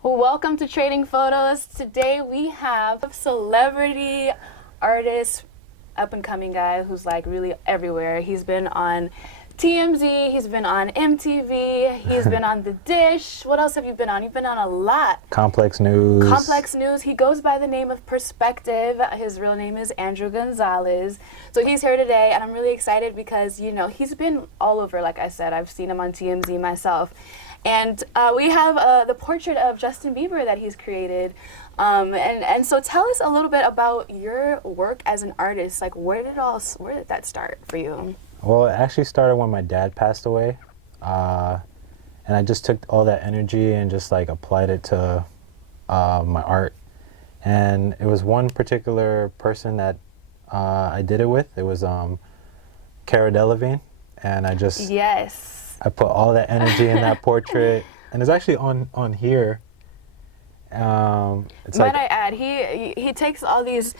Welcome to Trading Photos. Today we have a celebrity artist, up and coming guy who's like really everywhere. He's been on TMZ, he's been on MTV, he's been on The Dish. What else have you been on? You've been on a lot. Complex News. Complex News. He goes by the name of Perspective. His real name is Andrew Gonzalez. So he's here today, and I'm really excited because, you know, he's been all over, like I said. I've seen him on TMZ myself. And we have the portrait of Justin Bieber that he's created. And so tell us a little bit about your work as an artist. Like, where did that start for you? Well, it actually started when my dad passed away. And I just took all that energy and just like applied it to my art. And it was one particular person that I did it with. It was Cara Delevingne. And I just... Yes. I put all that energy in that portrait, and it's actually on here. Might I add, he takes all these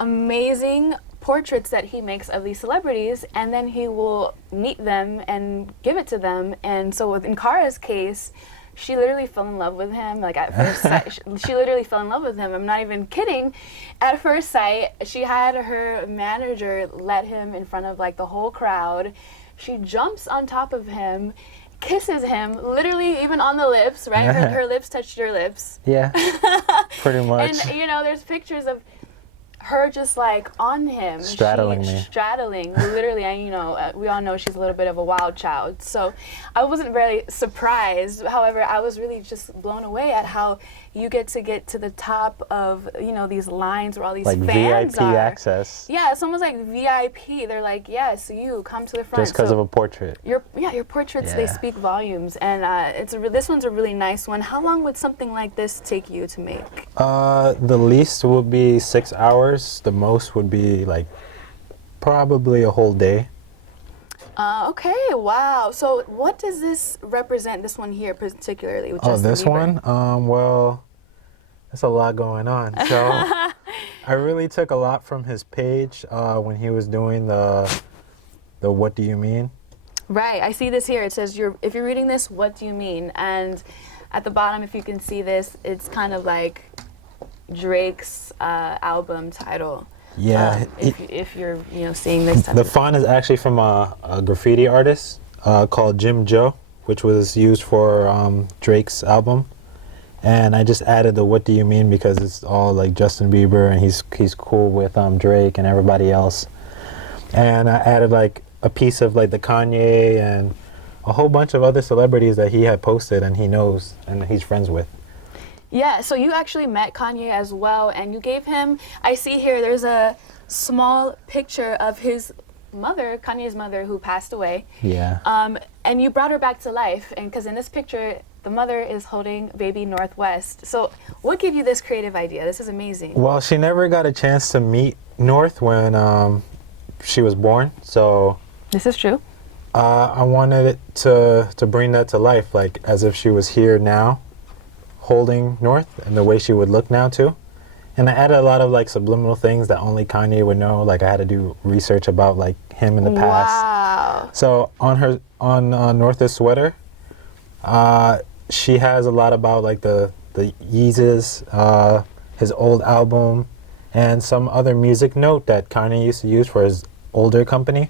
amazing portraits that he makes of these celebrities, and then he will meet them and give it to them. And so in Cara's case, she literally fell in love with him. Like at first sight, she literally fell in love with him. I'm not even kidding. At first sight, she had her manager let him in front of like the whole crowd. She jumps on top of him, kisses him, literally even on the lips, right? Her lips touched her lips. Yeah, pretty much. And, you know, there's pictures of her just like on him. Straddling me. Straddling, literally. And, you know, we all know she's a little bit of a wild child. So I wasn't very surprised. However, I was really just blown away at how you get to the top of, you know, these lines where all these like fans VIP are. access. Yeah, it's almost like VIP. They're like, yes, you come to the front. Just because of a portrait. Your portraits, they speak volumes, and this one's a really nice one. How long would something like this take you to make? The least would be 6 hours. The most would be like probably a whole day. Okay, wow. So what does this represent, this one here particularly? With Justin this Bieber? one? Well, there's a lot going on. So I really took a lot from his page when he was doing the What Do You Mean? Right, I see this here. It says, if you're reading this, what do you mean? And at the bottom, if you can see this, it's kind of like Drake's album title. Yeah. If you're seeing this type the of font is actually from a graffiti artist called Jim Joe, which was used for Drake's album. And I just added the What Do You Mean because it's all like Justin Bieber and he's cool with Drake and everybody else. And I added like a piece of like the Kanye and a whole bunch of other celebrities that he had posted and he knows and he's friends with. Yeah, so you actually met Kanye as well, and you gave him, I see here, there's a small picture of his mother, Kanye's mother, who passed away. Yeah. And you brought her back to life, and because in this picture, the mother is holding baby Northwest. So what gave you this creative idea? This is amazing. Well, she never got a chance to meet North when she was born, so... This is true. I wanted it to bring that to life, like as if she was here now, holding North, and the way she would look now too. And I added a lot of like subliminal things that only Kanye would know. Like I had to do research about like him in the past. Wow. So on North's sweater, she has a lot about like the Yeezus, his old album, and some other music note that Kanye used to use for his older company.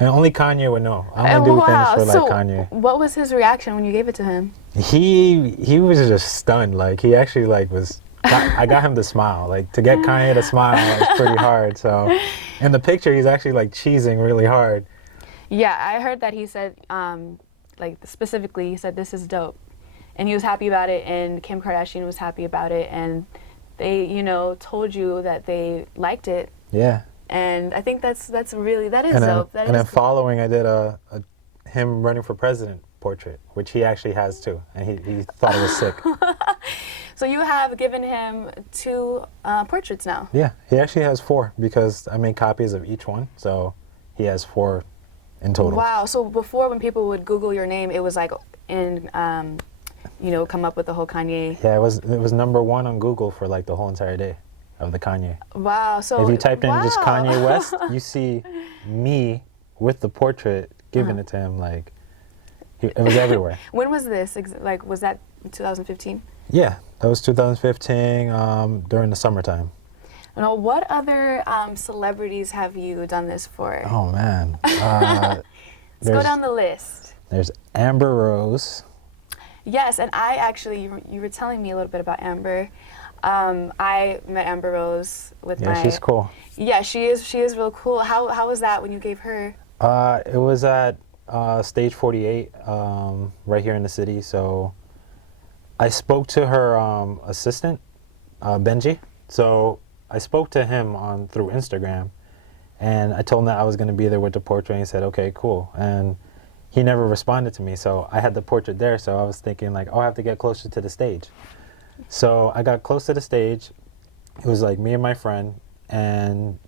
And only Kanye would know. I only do things for like Kanye. What was his reaction when you gave it to him? He was just stunned. Like he actually like was. I got him to smile. Like to get Kanye to smile is pretty hard. So, in the picture, he's actually like cheesing really hard. Yeah, I heard that he said, like specifically, he said this is dope, and he was happy about it, and Kim Kardashian was happy about it, and they, told you that they liked it. Yeah. And I think that is dope. And then following, I did a him running for president portrait, which he actually has too, and he thought it was sick. So you have given him 2 portraits now. Yeah, he actually has 4 because I made copies of each one, so he has 4 in total. Wow. So before, when people would Google your name, it was like come up with the whole Kanye. Yeah, it was #1 on Google for like the whole entire day of the Kanye. Wow. So if you typed in just Kanye West, you see me with the portrait giving it to him. Like It was everywhere. When was this? Like, was that 2015? Yeah, that was 2015 during the summertime. Now, what other celebrities have you done this for? Oh man. Let's go down the list. There's Amber Rose. Yes, and I actually, you were telling me a little bit about Amber. I met Amber Rose with Yeah, she's cool. Yeah, she is real cool. How was that when you gave her? It was at Stage 48 right here in the city. So I spoke to her assistant, Benji. So I spoke to him through Instagram, and I told him that I was going to be there with the portrait, and he said, okay, cool. And he never responded to me, so I had the portrait there, so I was thinking like, oh, I have to get closer to the stage. So I got close to the stage. It was like me and my friend, and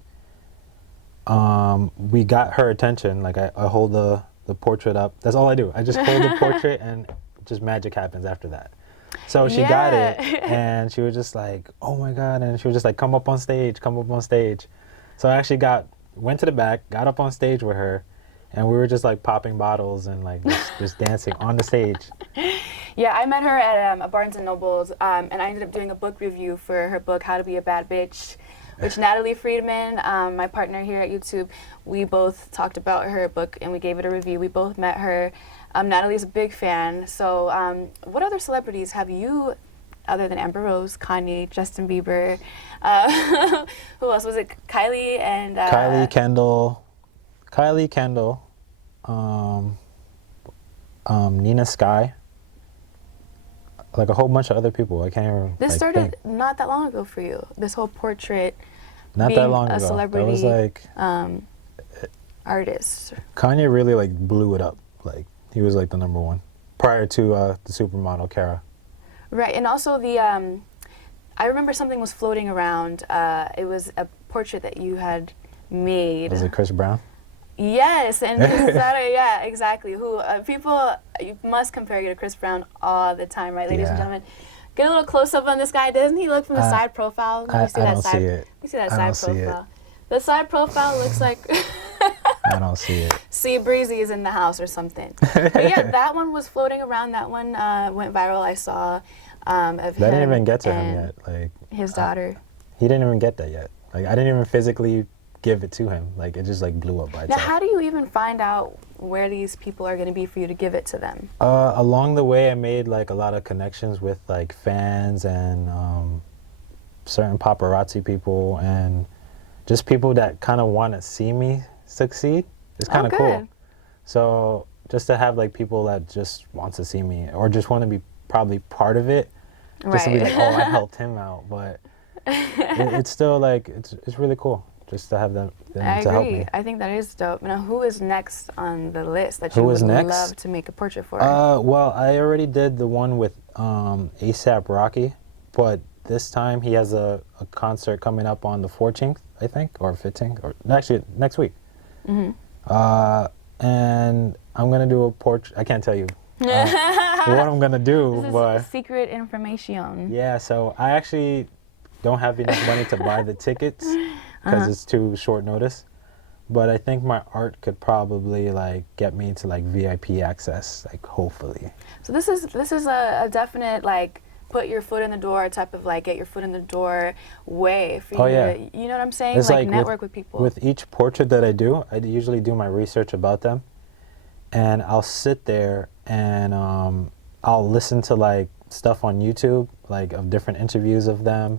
we got her attention. Like I hold the portrait up. That's all I do. I just hold the portrait, and just magic happens after that. So she got it, and she was just like, oh my God, and she was just like, come up on stage, come up on stage. So I actually went to the back, got up on stage with her, and we were just like popping bottles and like just dancing on the stage. Yeah, I met her at a Barnes & Noble's, and I ended up doing a book review for her book, How to Be a Bad Bitch, which Natalie Friedman, my partner here at YouTube, we both talked about her book and we gave it a review. We both met her. Natalie's a big fan. So what other celebrities have you, other than Amber Rose, Kanye, Justin Bieber, who else? Was it Kylie and... Kylie Kendall, Nina Sky, like a whole bunch of other people. I can't even. This started not that long ago for you. This whole portrait. Not that long ago. A celebrity. That was like artist. Kanye really like blew it up. Like he was like the #1 prior to the supermodel Kara. Right, and also the I remember something was floating around. It was a portrait that you had made. Was it Chris Brown? Yes, and yeah, exactly. Who people, you must compare you to Chris Brown all the time, right, ladies and gentlemen? Get a little close up on this guy. Doesn't he look from the side profile? I don't see it. You see that side profile? The side profile looks like. I don't see it. See, Breezy is in the house or something. But yeah, that one was floating around. That one went viral. I saw of him. That didn't even get to him yet. Like his daughter. He didn't even get that yet. Like I didn't even physically give it to him. Like it just like blew up by itself. Now, how do you even find out where these people are going to be for you to give it to them? Along the way, I made like a lot of connections with like fans and certain paparazzi people and just people that kind of want to see me succeed. It's kind of cool. So just to have like people that just want to see me or just want to be probably part of it, just to be like, oh, I helped him out. But it's still like it's really cool. Just to have them to help me. I think that is dope. Now, who is next on the list that you would love to make a portrait for? Well, I already did the one with A$AP Rocky, but this time he has a concert coming up on the 14th, I think, or 15th, or actually next week. And I'm gonna do a portrait. I can't tell you what I'm gonna do, this is secret information. Yeah, so I actually don't have enough money to buy the tickets. Because it's too short notice, but I think my art could probably like get me to like VIP access, like hopefully. So this is a definite like put your foot in the door type of like get your foot in the door way for you to, you know what I'm saying? It's like network with people. With each portrait that I do, I usually do my research about them, and I'll sit there and I'll listen to like stuff on YouTube, like of different interviews of them.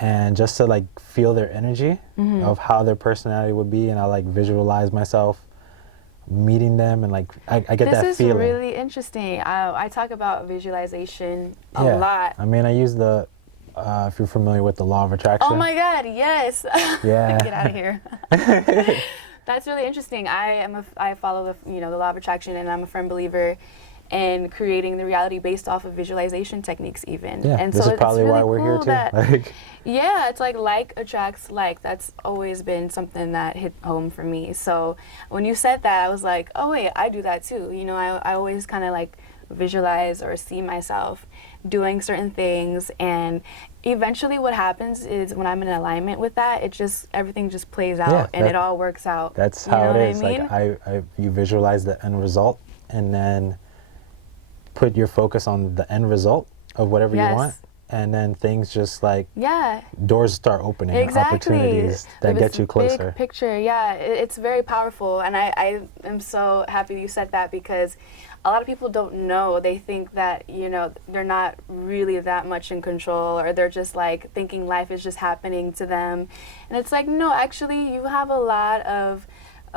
And just to like feel their energy of how their personality would be, and I like visualize myself meeting them, and like I get that feeling. This is really interesting. I talk about visualization a lot. I mean, I use the if you're familiar with the law of attraction. Oh my God, yes. Yeah. Get out of here. That's really interesting. I follow the the law of attraction, and I'm a firm believer and creating the reality based off of visualization techniques even. Yeah, and this so is probably it's really why we're cool here too. Yeah, it's like attracts like. That's always been something that hit home for me. So when you said that, I was like, oh wait, I do that too. I always kind of like visualize or see myself doing certain things, and eventually what happens is when I'm in alignment with that, everything just plays out and it all works out. That's how it is. I mean? Like you visualize the end result, and then put your focus on the end result of whatever you Yes. want, and then things just like Yeah. doors start opening, Exactly. opportunities that This get you closer. Big picture, yeah, it's very powerful, and I am so happy you said that, because a lot of people don't know. They think that, you know, they're not really that much in control, or they're just like thinking life is just happening to them, and it's like, no, actually, you have a lot of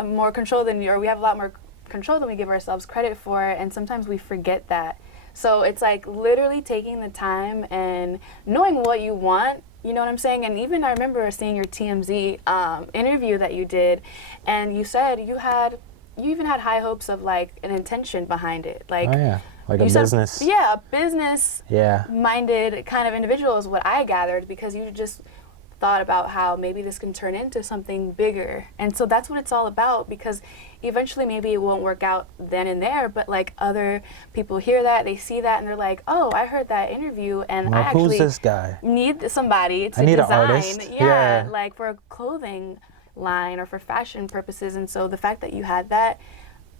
more control than you, or we have a lot more control than we give ourselves credit for, and sometimes we forget that. So it's like literally taking the time and knowing what you want, you know what I'm saying? And even I remember seeing your TMZ interview that you did, and you said you even had high hopes of like an intention behind it. Like, Oh yeah, like a you said- business. Yeah, a business Yeah. minded kind of individual is what I gathered, because you just thought about how maybe this can turn into something bigger. And so that's what it's all about, because eventually maybe it won't work out then and there, but like other people hear that, they see that, and they're like, oh, I heard that interview, and I Like, who's actually this guy? need somebody to I need an design. artist. Yeah, Yeah. like for a clothing line or for fashion purposes. And so the fact that you had that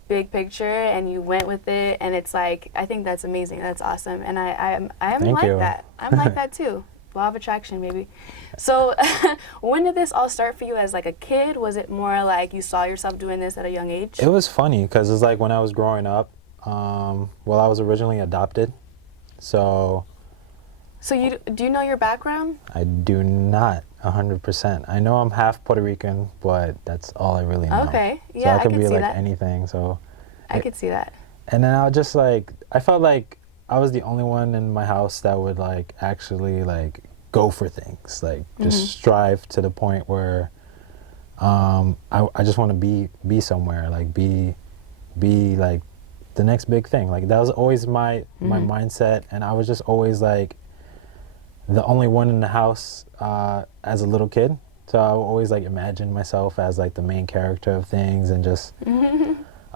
big picture and you went with it, and it's like, I think that's amazing. That's awesome. And I am Thank like you. that. I'm like that too. Law of attraction, maybe. So when did this all start for you? As like a kid? Was it more like you saw yourself doing this at a young age? It was funny because it's like when I was growing up, well, I was originally adopted, so So do you know your background? I do not 100%. I know I'm half Puerto Rican, but that's all I really know. Okay. So Yeah, I could could be see like that. anything. So, I could see that. and then I was just like, I felt like I was the only one in my house that would like actually like go for things, like just strive to the point where I just want to be somewhere, like be like the next big thing. Like that was always my mindset, and I was just always like the only one in the house as a little kid. So I would always like imagine myself as like the main character of things, and just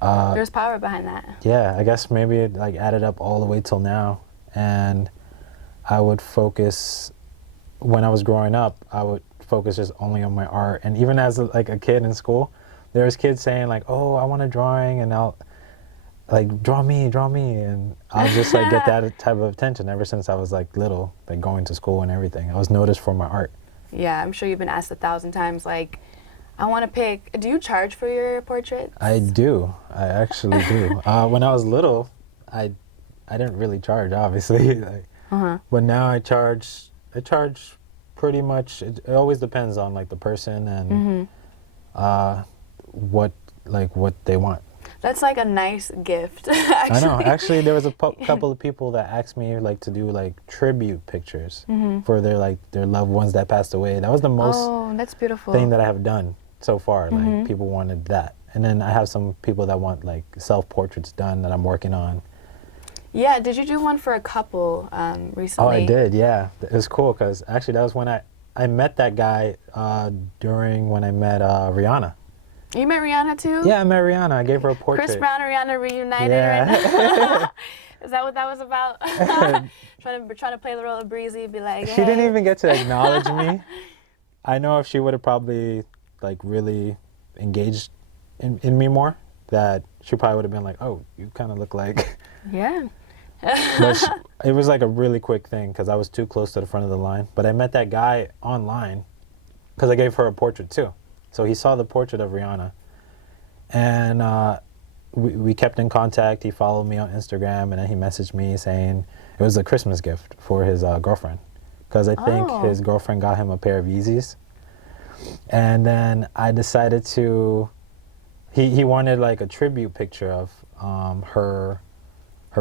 There's power behind that. yeah, I guess maybe it like added up all the way till now. And I would focus, when I was growing up, I would focus just only on my art. And even as like a kid in school, there was kids saying like, oh, I want a drawing, and I'll like draw me, and I'll just like get that type of attention ever since I was like little, like going to school and everything. I was noticed for my art. Yeah, I'm sure you've been asked 1,000 times, like, I want to pick. Do you charge for your portraits? I do. I actually do. When I was little, I didn't really charge, obviously. Like, but now I charge pretty much. It always depends on like the person and what they want. That's like a nice gift, I actually. know. Actually, there was a couple of people that asked me like to do like tribute pictures for their loved ones that passed away. That was the most Oh, that's beautiful. thing that I have done so far. Like people wanted that, and then I have some people that want like self-portraits done that I'm working on. Yeah, did you do one for a couple recently? Oh, I did. Yeah, it was cool because actually that was when I met that guy during when I met Rihanna. You met Rihanna too? Yeah, I met Rihanna. I gave her a portrait. Chris Brown and Rihanna reunited Yeah. right now? Is that what that was about? trying to play the role of Breezy, be like, She didn't "Hey." even get to acknowledge me. I know if she would have probably like really engaged in me more, that she probably would have been like, oh, you kind of look like. Yeah. But it was like a really quick thing because I was too close to the front of the line. But I met that guy online because I gave her a portrait too. So he saw the portrait of Rihanna, and we kept in contact. He followed me on Instagram, and then he messaged me saying it was a Christmas gift for his girlfriend, because I think Oh. his girlfriend got him a pair of Yeezys. And then I decided to, he wanted like a tribute picture of her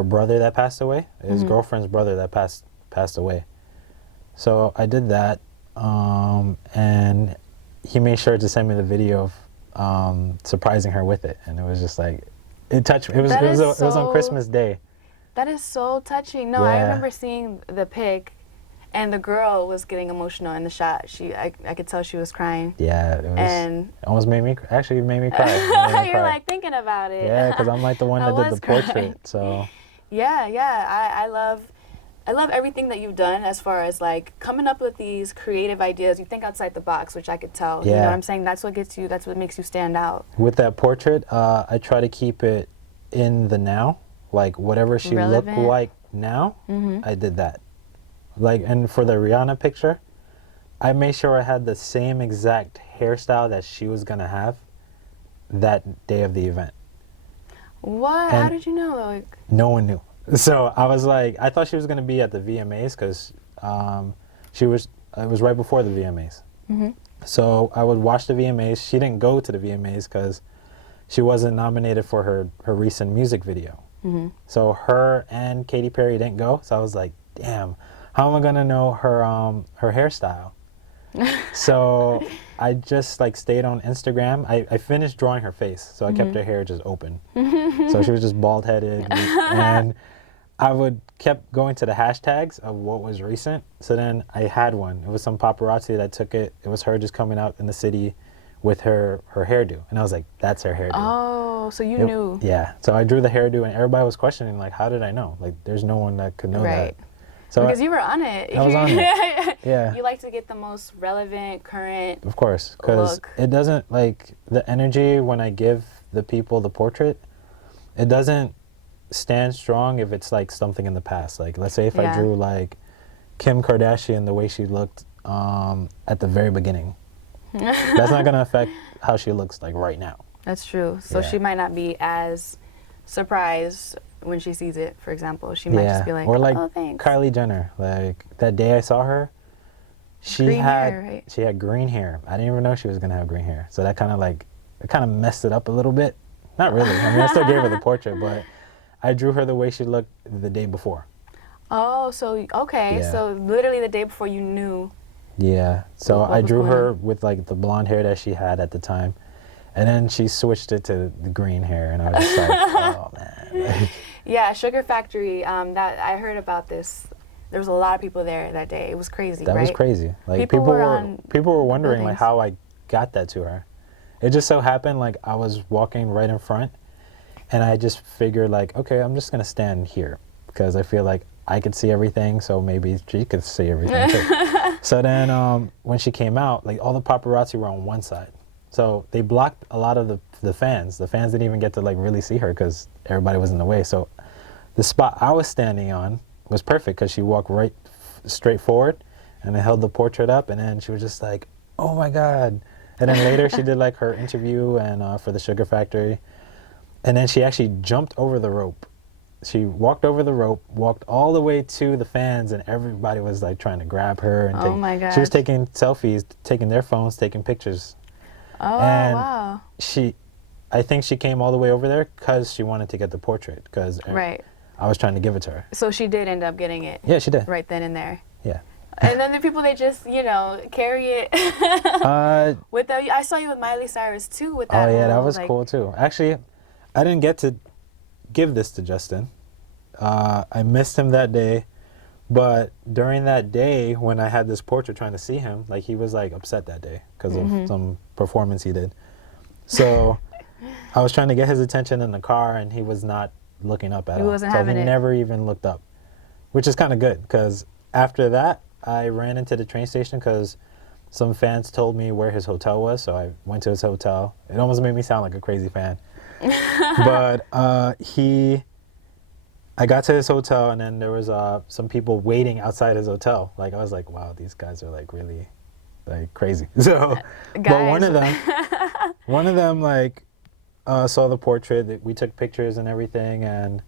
brother that passed away, his girlfriend's brother that passed away. So I did that, and he made sure to send me the video of surprising her with it, and it was just like, it touched me. It was on Christmas Day. That is so touching. No, I Yeah. remember seeing the pic, and the girl was getting emotional in the shot. I could tell she was crying. Yeah, it was. And It almost made me actually it made me cry. It made me you're cry. like thinking about it. Yeah, because I'm like the one I that did was the portrait. crying. So Yeah. I love everything that you've done as far as like coming up with these creative ideas. You think outside the box, which I could tell. You know Yeah. what I'm saying? That's what gets you. That's what makes you stand out. with that portrait, I try to keep it in the now, like whatever she Relevant. looked like now, I did that. Like, and for the Rihanna picture, I made sure I had the same exact hairstyle that she was gonna have that day of the event. What? And How did you know? Like, no one knew. So I was like, I thought she was gonna be at the VMAs because she was. It was right before the VMAs. So I would watch the VMAs. She didn't go to the VMAs because she wasn't nominated for her recent music video. So her and Katy Perry didn't go. So I was like, damn, how am I gonna know her hairstyle? So I just like stayed on Instagram. I finished drawing her face, so I kept her hair just open. So she was just bald headed, and I would kept going to the hashtags of what was recent. So then I had one. It was some paparazzi that took it. It was her just coming out in the city with her hairdo, and I was like, that's her hairdo. oh, so you knew. Yeah. So I drew the hairdo, and everybody was questioning like, how did I know? Like, there's no one that could know Right. that. So Because you were on it. I was on it. Yeah. You like to get the most relevant, current. Of course, because Look. it doesn't, like, the energy when I give the people the portrait, it doesn't stand strong if it's like something in the past. Like, let's say if I Yeah. drew like Kim Kardashian the way she looked at the very beginning, that's not gonna affect how she looks like right now. That's true. So Yeah. she might not be as surprised when she sees it, for example. She might just be like, or like oh, thanks. Kylie Jenner. Like that day I saw her, she Green had hair, right? she had green hair. I didn't even know she was gonna have green hair. So that kind of messed it up a little bit. Not really. I mean, I still gave her the portrait, but I drew her the way she looked the day before. Oh, so, okay. Yeah. So literally the day before you knew. Yeah. So What I was drew going her on? with like the blonde hair that she had at the time. And then she switched it to the green hair, and I was just like, oh man. Like, Yeah, Sugar Factory, that I heard about this. There was a lot of people there that day. It was crazy, that right? was crazy. Like People were on people were wondering like buildings. how I got that to her. It just so happened like I was walking right in front, and I just figured like, okay, I'm just gonna stand here because I feel like I could see everything, so maybe she could see everything too. So then when she came out, like all the paparazzi were on one side. So they blocked a lot of the fans. The fans didn't even get to like really see her because everybody was in the way. So the spot I was standing on was perfect because she walked right straight forward, and I held the portrait up, and then she was just like, oh my God. And then later she did like her interview and for the Sugar Factory. And then she actually jumped over the rope. She walked over the rope, walked all the way to the fans, and everybody was like trying to grab her. And Oh my She was gosh. taking selfies, taking their phones, taking pictures. Oh, And wow. I think she came all the way over there because she wanted to get the portrait because Right. I was trying to give it to her. So she did end up getting it Yeah, she did. right then and there. Yeah. And then the people, they just, carry it with the, I saw you with Miley Cyrus too with that. Oh yeah, that whole, was like, cool too. Actually, I didn't get to give this to Justin. I missed him that day, but during that day when I had this portrait trying to see him, like he was like upset that day because of some performance he did. So I was trying to get his attention in the car, and he was not looking up at all. He wasn't so having he it. never even looked up, which is kind of good because after that I ran into the train station because some fans told me where his hotel was, so I went to his hotel. It almost made me sound like a crazy fan. But I got to his hotel, and then there was some people waiting outside his hotel. Like I was like, wow, these guys are like really like crazy. So, but one of them like saw the portrait. That we took pictures and everything, and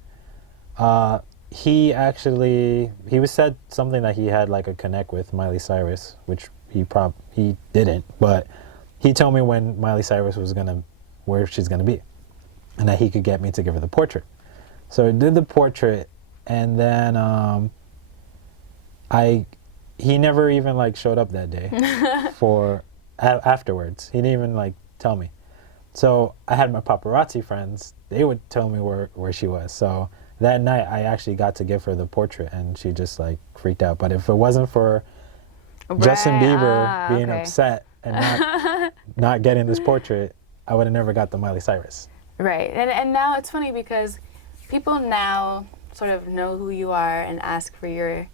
he was said something that he had like a connect with Miley Cyrus, which he didn't, but he told me when Miley Cyrus was where she's gonna be, and that he could get me to give her the portrait. So I did the portrait, and then he never even like showed up that day for afterwards. He didn't even like tell me. So I had my paparazzi friends. They would tell me where she was. So that night I actually got to give her the portrait, and she just like freaked out. But if it wasn't for Justin Bieber being okay. upset and not getting this portrait, I would have never got the Miley Cyrus. Right. And now it's funny because people now sort of know who you are and ask for your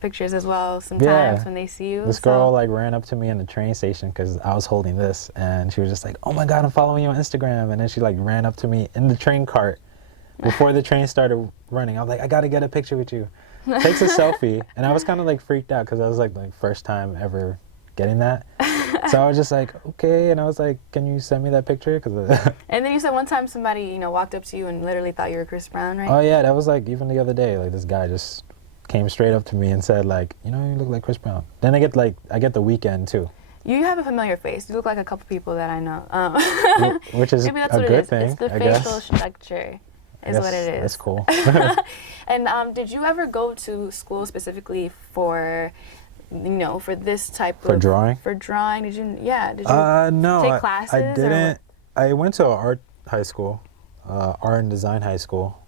pictures as well sometimes when they see you. This girl like ran up to me in the train station because I was holding this, and she was just like, oh my God, I'm following you on Instagram. And then she like ran up to me in the train cart Before the train started running, I was like, I gotta get a picture with you. Takes a selfie, and I was kind of like freaked out because I was like first time ever getting that. So I was just like, okay, and I was like, can you send me that picture? And then you said one time somebody, you know, walked up to you and literally thought you were Chris Brown, right? Oh yeah, that was like even the other day, like this guy just came straight up to me and said like, you know, you look like Chris Brown. Then I get The Weeknd too. You have a familiar face. You look like a couple people that I know. Which is maybe that's a what good it is. thing, It's the I facial guess. structure is what it is. That's cool. And did you ever go to school specifically for, you know, for this type For of drawing? For drawing? Did you? Yeah. Did you No, take classes? I or didn't. what? I went to an art high school, art and design high school,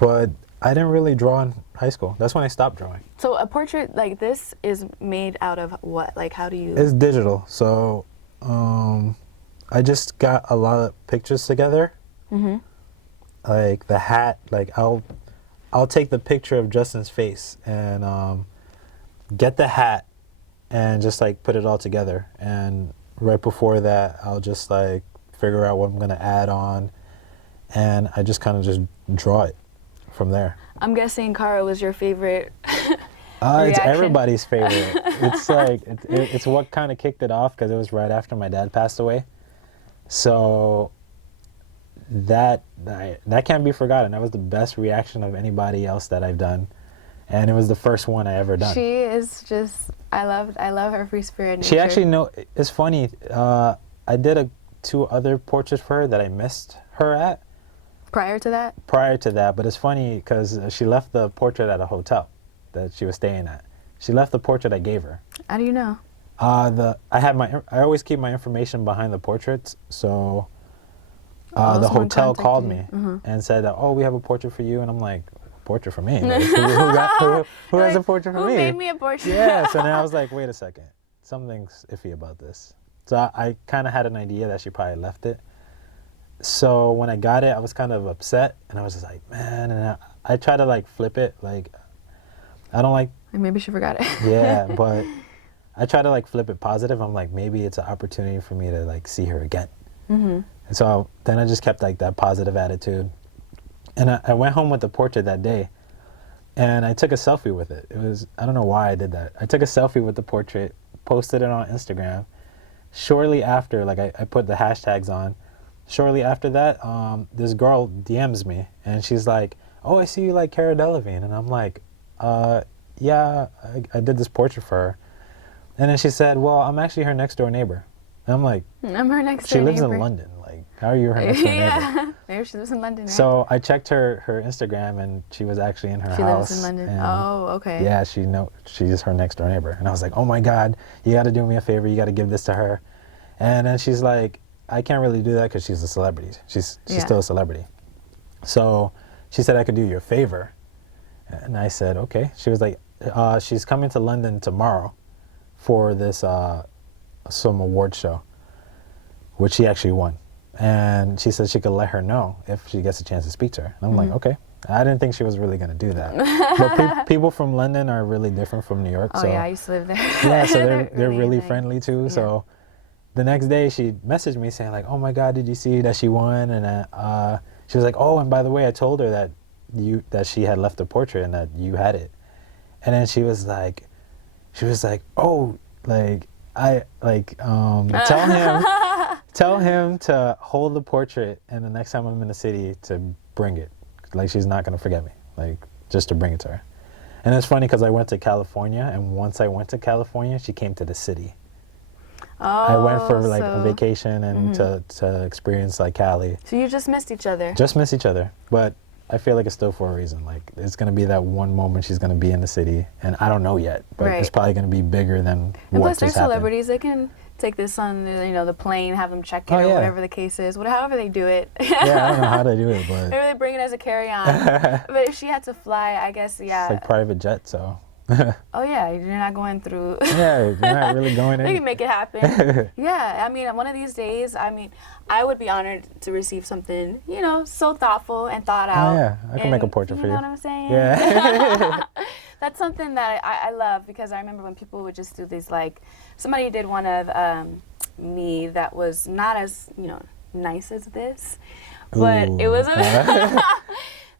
but I didn't really draw in high school. That's when I stopped drawing. So a portrait like this is made out of what? Like, how do you? It's digital, so I just got a lot of pictures together. Mm-hmm. Like the hat, like I'll take the picture of Justin's face and get the hat and just like put it all together. And right before that, I'll just like figure out what I'm gonna add on, and I just kind of just draw it from there. I'm guessing Cara was your favorite. It's reaction. everybody's favorite. It's like it's what kind of kicked it off because it was right after my dad passed away. So that can't be forgotten. That was the best reaction of anybody else that I've done, and it was the first one I ever done. She is just. I love her free spirit. She actually it's funny. I did 2 other portraits for her that I missed her at. Prior to that? Prior to that, but it's funny because she left the portrait at a hotel that she was staying at. She left the portrait I gave her. How do you know? I always keep my information behind the portraits, so the hotel called me and said, "Oh, we have a portrait for you," and I'm like, "Portrait for me? Like, who has a portrait for me?" Who made me a portrait? Yeah. So then I was like, "Wait a second, something's iffy about this." So I kind of had an idea that she probably left it. So when I got it, I was kind of upset, and I was just like, "Man," and I try to like flip it, like I don't like. Maybe she forgot it. Yeah, but I try to like flip it positive. I'm like, maybe it's an opportunity for me to like see her again. Mm-hmm. And so then I just kept like that positive attitude. And I went home with the portrait that day, and I took a selfie with it. It was, I don't know why I did that. I took a selfie with the portrait, posted it on Instagram. Shortly after, like I put the hashtags on. Shortly after that, this girl DMs me, and she's like, "Oh, I see you like Cara Delevingne." And I'm like, yeah, I did this portrait for her. And then she said, "Well, I'm actually her next door neighbor." And I'm like, I'm her next door she lives neighbor. in London. Like, how are you her next door neighbor? Yeah, maybe she lives in London, right? So I checked her Instagram, and she was actually in her house. She lives in London. And Oh, okay. yeah, she's her next door neighbor. And I was like, "Oh my God, you got to do me a favor. You got to give this to her." And then she's like, "I can't really do that because she's a celebrity. She's still a celebrity." So she said I could do you a favor. And I said, okay. She was like, she's coming to London tomorrow for this some award show, which she actually won. And she said she could let her know if she gets a chance to speak to her. And I'm like, okay. I didn't think she was really going to do that. But people from London are really different from New York. Oh, so, yeah, I used to live there. yeah, so they're really amazing. friendly too. Yeah. So the next day she messaged me saying like, "Oh my God, did you see that she won?" And she was like, "Oh, and by the way, I told her that she had left a portrait and that you had it." And then she was like, "Oh, like I like tell him to hold the portrait, and the next time I'm in the city to bring it. Like she's not gonna forget me. Like just to bring it to her." And it's funny because I went to California, and once I went to California, she came to the city. Oh, I went for like a vacation and to experience like Cali. So you just missed each other. Just miss each other, but I feel like it's still for a reason. Like it's gonna be that one moment she's gonna be in the city, and I don't know yet, but Right. it's probably gonna be bigger than And what plus, they're just happened. celebrities. They can take this on, the plane, have them check it, or yeah. whatever the case is. However they do it. Yeah, I don't know how they do it, but Maybe they bring it as a carry-on. But if she had to fly, I guess, yeah. it's like private jet, so. Oh yeah, you're not going through. Yeah, you're not really going in. They can make it happen. Yeah, I mean, one of these days, I would be honored to receive something, so thoughtful and thought out. Oh yeah, I can make a portrait for you. You know what I'm saying? Yeah. That's something that I love, because I remember when people would just do these, like, somebody did one of me that was not as, nice as this, but it was Ooh. a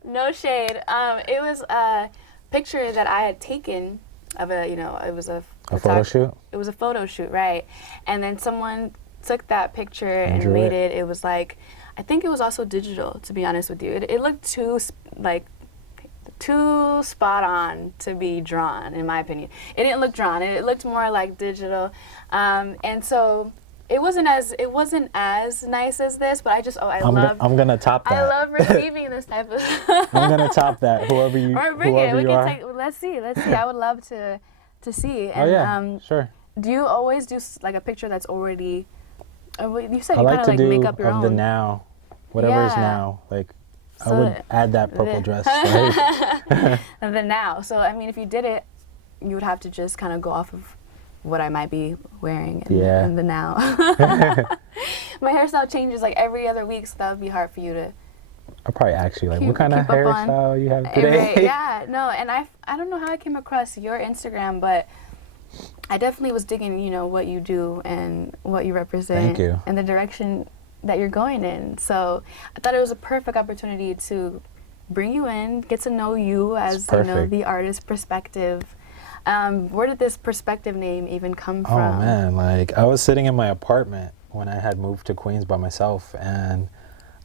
no shade. It was a picture that I had taken of a, it was a photo shoot? It was a photo shoot, right? And then someone took that picture and drew made it? it. It was like, I think it was also digital, to be honest with you. It looked too spot on to be drawn, in my opinion. It didn't look drawn. It looked more like digital, and so it wasn't as nice as this. But I'm gonna top that. I love receiving this type of. I'm gonna top that. Whoever you, Or bring it. whoever We you can are. take. Let's see. I would love to see. And, Oh yeah, sure. do you always do like a picture that's already? You said I you like kind to of do make up your of own. the now, whatever is Yeah. now. Like I So would add that purple the- dress. Right? And the now. So I mean, if you did it, you would have to just kind of go off of what I might be wearing in the now. My hairstyle changes like every other week, so that would be hard for you to. I'll probably ask you like, Keep- what kind of keep up on- hairstyle you have today? Right, yeah, no, and I don't know how I came across your Instagram, but I definitely was digging, what you do and what you represent. Thank you. And the direction that you're going in. So I thought it was a perfect opportunity to bring you in, get to know you as the artist perspective. Where did this perspective name even come from? Oh man, like I was sitting in my apartment when I had moved to Queens by myself, and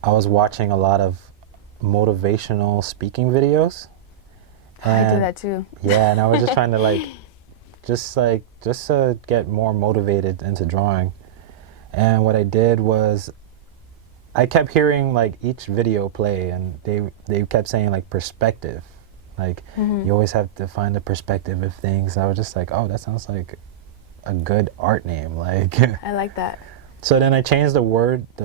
I was watching a lot of motivational speaking videos. I do that too. Yeah, and I was just trying to just to get more motivated into drawing. And what I did was I kept hearing like each video play, and they kept saying like perspective. Like you always have to find the perspective of things. I was just like, oh, that sounds like a good art name. Like I like that. So then I changed the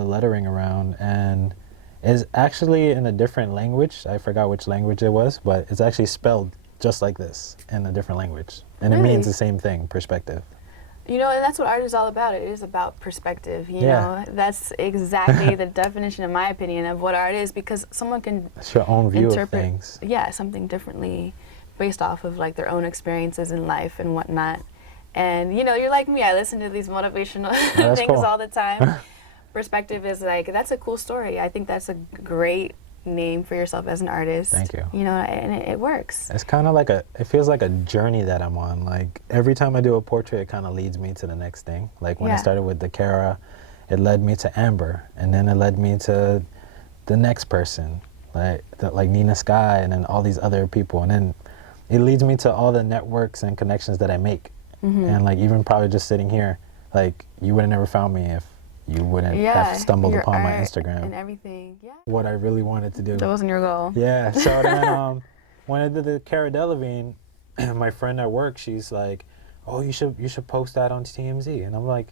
lettering around, and it's actually in a different language. I forgot which language it was, but it's actually spelled just like this in a different language. And Really? it means the same thing, perspective. And that's what art is all about. It is about perspective, you Yeah. know. That's exactly the definition, in my opinion, of what art is, because someone can It's your own view interpret of things. something differently based off of like their own experiences in life and whatnot. And you're like me, I listen to these motivational that's things cool. all the time. Perspective is like, that's a cool story. I think that's a great name for yourself as an artist. Thank you. And it works. It's kind of like it feels like a journey that I'm on. Like every time I do a portrait, it kind of leads me to the next thing. Like when I Yeah. started with the Kara, it led me to Amber, and then it led me to the next person, like Nina Sky, and then all these other people, and then it leads me to all the networks and connections that I make. And like even probably just sitting here, like you would have never found me if you wouldn't have stumbled your upon my art Instagram. and everything. Yeah. What I really wanted to do. That wasn't your goal. Yeah. So then when I did the Cara Delevingne, my friend at work, she's like, "Oh, you should post that on TMZ," and I'm like,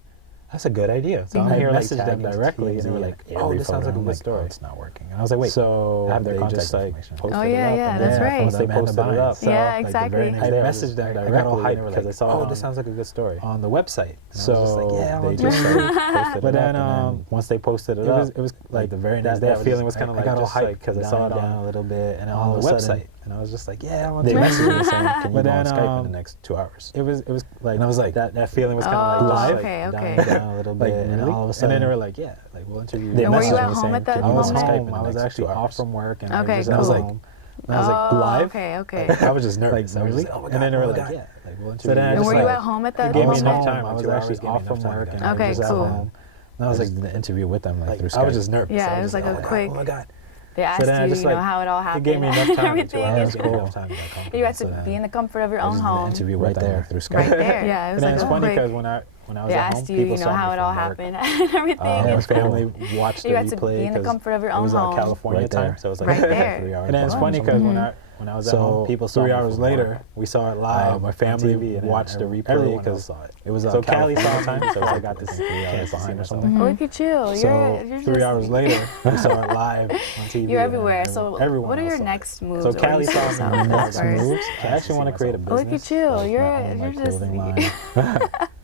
"That's a good idea." So I'm here messaged them directly, and they were like, "Oh, this sounds like a good story." It's not working, and I was like, "Wait." So I have their contact information. Oh, yeah, that's right. Once they posted it up, So, yeah, exactly. I messaged them directly. I got all hyped because I saw, "Oh, this sounds like a good story," on the website. So I was just like, "Yeah," they just posted But it then, up, and then once they posted it up, it was like the very next that day, feeling was kind of I like got all just hyped like because I saw it down on a little bit, and on all the of a sudden, website, and I was just like, "Yeah, I want they to." messaged me saying, "Can you but go on then, Skype in the next 2 hours?" it was like, And I was like, that feeling was kind Oh, of like just, okay, like, okay. dying down a little bit, like, and really? all of a And sudden then they were like, yeah, like we'll interview they you. And were you messaged at me home saying, at that "Can you I go was on moment? Skype home. in the I was next actually 2 off hours?" from work, and Okay, I was And I was cool. like, home. and I was like, live? Okay. I was just nervous. Like, I was really? like, oh my God, And then they were oh my like, God. yeah. Like, we'll So then I interview you. And just were like, you at home at that It gave me moment? enough time. I Like, was 2 hours actually gave me off enough from time to work, get and home. I Okay, was just at cool. home. And I was like, the interview with them, like, through Skype. I was just nervous. Yeah, I it was like oh a my God, quick. oh my God. They asked then I you, just, like, how it all happened. It gave me enough time. Everything. It was and cool. Enough time to get home. you got So to then be in the comfort of your I own was in the home. interview Right with them there. through Skype. Right there. Yeah, it was And then like it's a funny quick. because when I was They at home, asked you, people saw me how it all from work. happened and everything. Yeah, My was cool. family watched the You got to replay be in the 'cause comfort of your it own was home. California Right time, there. so it was like Right there. 3 hours. And then it's behind funny or because something. when I was at So home, people saw 3 me hours from later, work. we saw it live. My My family family and watched the everyone replay else because saw it. it was So Cali saw California time, time, so so I I got got this this 3 hours chance to see behind or myself. something. Oh, look at you. So You're 3 just, hours later, we saw it live on TV. You're and everywhere. So everyone what are else your saw it. next moves? So or what Cali do you see saw me yourself in the as next far as- moves. I actually want to create a Oh, look business. at you. like, You're my own, like, just clothing line.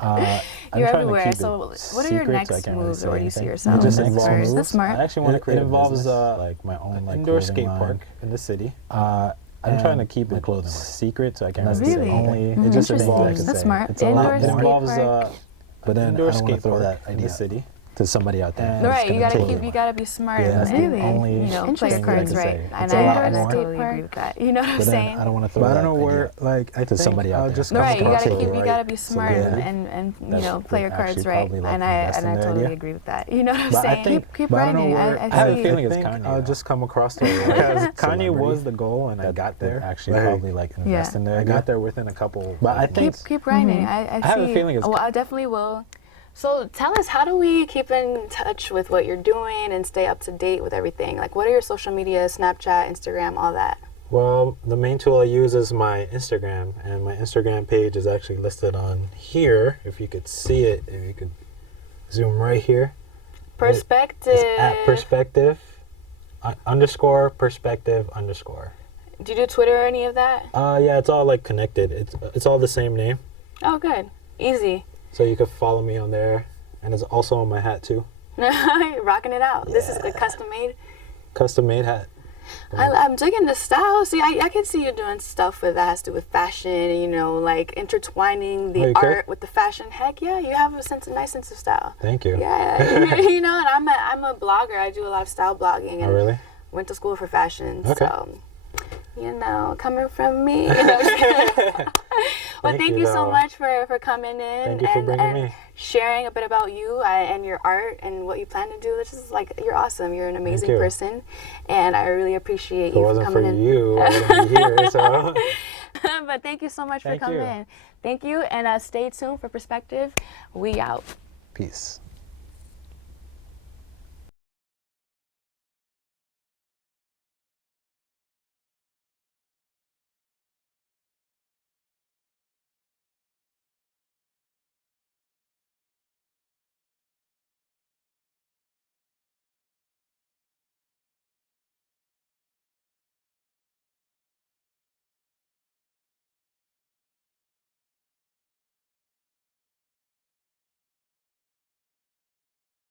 I'm you're trying to everywhere. keep So it what are your secret, so I next can't really moves, say or where do you see anything. yourself? It just as far involves as- That's smart. I actually want to create involves, a business, like my own, like, indoor clothing skate line. park in the city. I'm trying to and keep my it clothing line. secret, so I can't That's really Really? say anything. Mm, It just interesting. involves. That's smart. It's a lot Indoor more. skate It involves park. But then I indoor don't want to skate throw park that in idea the city. to somebody out there. And Right, it's you gonna gotta take you gotta be smart Yeah, and, that's the and, only you know, play your Interesting. cards thing I can right. say. And It's a I lot totally more. agree with that. You know what I'm But then saying? I don't want to throw But I that don't know idea where, like, I to think somebody out I'll there. just No, come right, you across gotta the keep, you right gotta be smart celebrity and you that know, would play your actually cards right. probably, like, And invest in I the totally idea. agree with that. You know what I'm But I saying? think- Keep but I don't grinding. know where, I I have a see. feeling it's think Kanye, I'll though. just come across the right Because Kanye celebrity was the goal, and I that got would there. actually Like, probably like invest Yeah. in their I idea. got there within a couple. But I like, think- months. Keep grinding. I I have a see. feeling it's- Well, I definitely will. So tell us, how do we keep in touch with what you're doing and stay up to date with everything? Like, what are your social media, Snapchat, Instagram, all that? Well, the main tool I use is my Instagram, and my Instagram page is actually listed on here. If you could see it, if you could zoom right here. Perspective. It's at perspective underscore perspective underscore. Do you do Twitter or any of that? Yeah, it's all like connected. It's all the same name, Oh, good. Easy. so you could follow me on there, and it's also on my hat too. Rocking it out. This is Yeah. good, custom made. Custom made hat. I'm digging the style. See, I can see you doing stuff that has to do with fashion, you know, like intertwining Oh, the you could? art with the fashion. Heck yeah, you have a nice sense of style. Thank you. Yeah, you know, and I'm a blogger. I do a lot of style blogging, and Oh, really? went to school for fashion. Okay. So, you know, coming from me. You know. Well, thank you so though. much for coming in Thank you for bringing and me. sharing a bit about you and your art and what you plan to do. It's just like, you're awesome. You're an amazing you. person, and I really appreciate If it you for wasn't for coming in. you, I wouldn't be here. So. But thank you so much for Thank coming you. in. Thank you, and stay tuned for Perspective. We out. Peace.